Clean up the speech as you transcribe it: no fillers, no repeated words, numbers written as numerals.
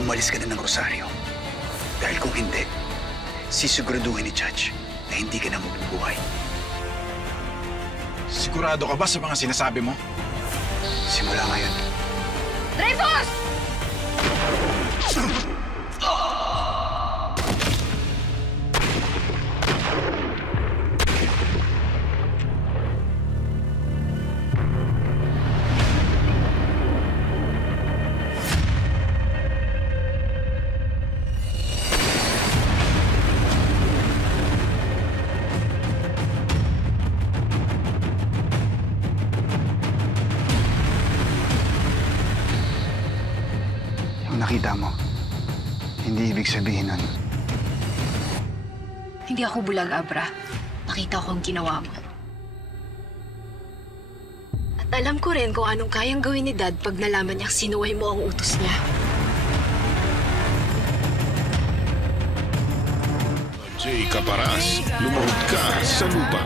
umalis ka na ng Rosario. Dahil kung hindi, sisiguraduhin ni Judge na hindi ka na mabubuhay. Sigurado ka ba sa mga sinasabi mo? Simula ngayon. Dreyfus! Nakita mo, hindi ibig sabihin nun. Hindi ako bulag, Abra. Nakita ko ang ginawa mo. At alam ko rin kung anong kayang gawin ni Dad pag nalaman niyang sinuway mo ang utos niya. Jay Caparas, lumuhod ka sa lupa.